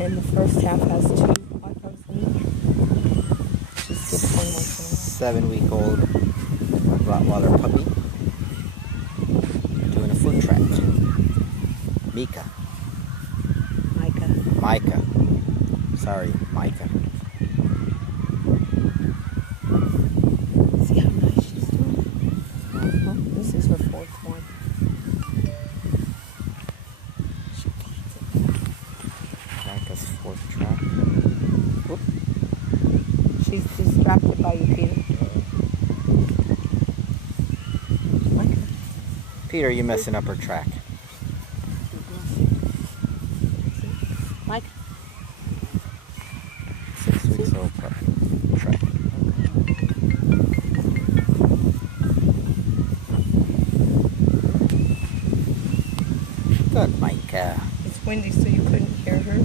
And the first half has 2 hot dogs in each. She skips one once 7-week-old Rottweiler puppy doing a food track. Mika. in a while. Mika. Sorry, Mika. See how nice she's doing? This is her 4th one. She finds it. Mika's 4th track. Whoop. She's distracted by you, Peter. Mika. Peter, you're messing up her track. Mike. 6 weeks old puppy. Track. Good, Mika. It's windy, so you couldn't hear her.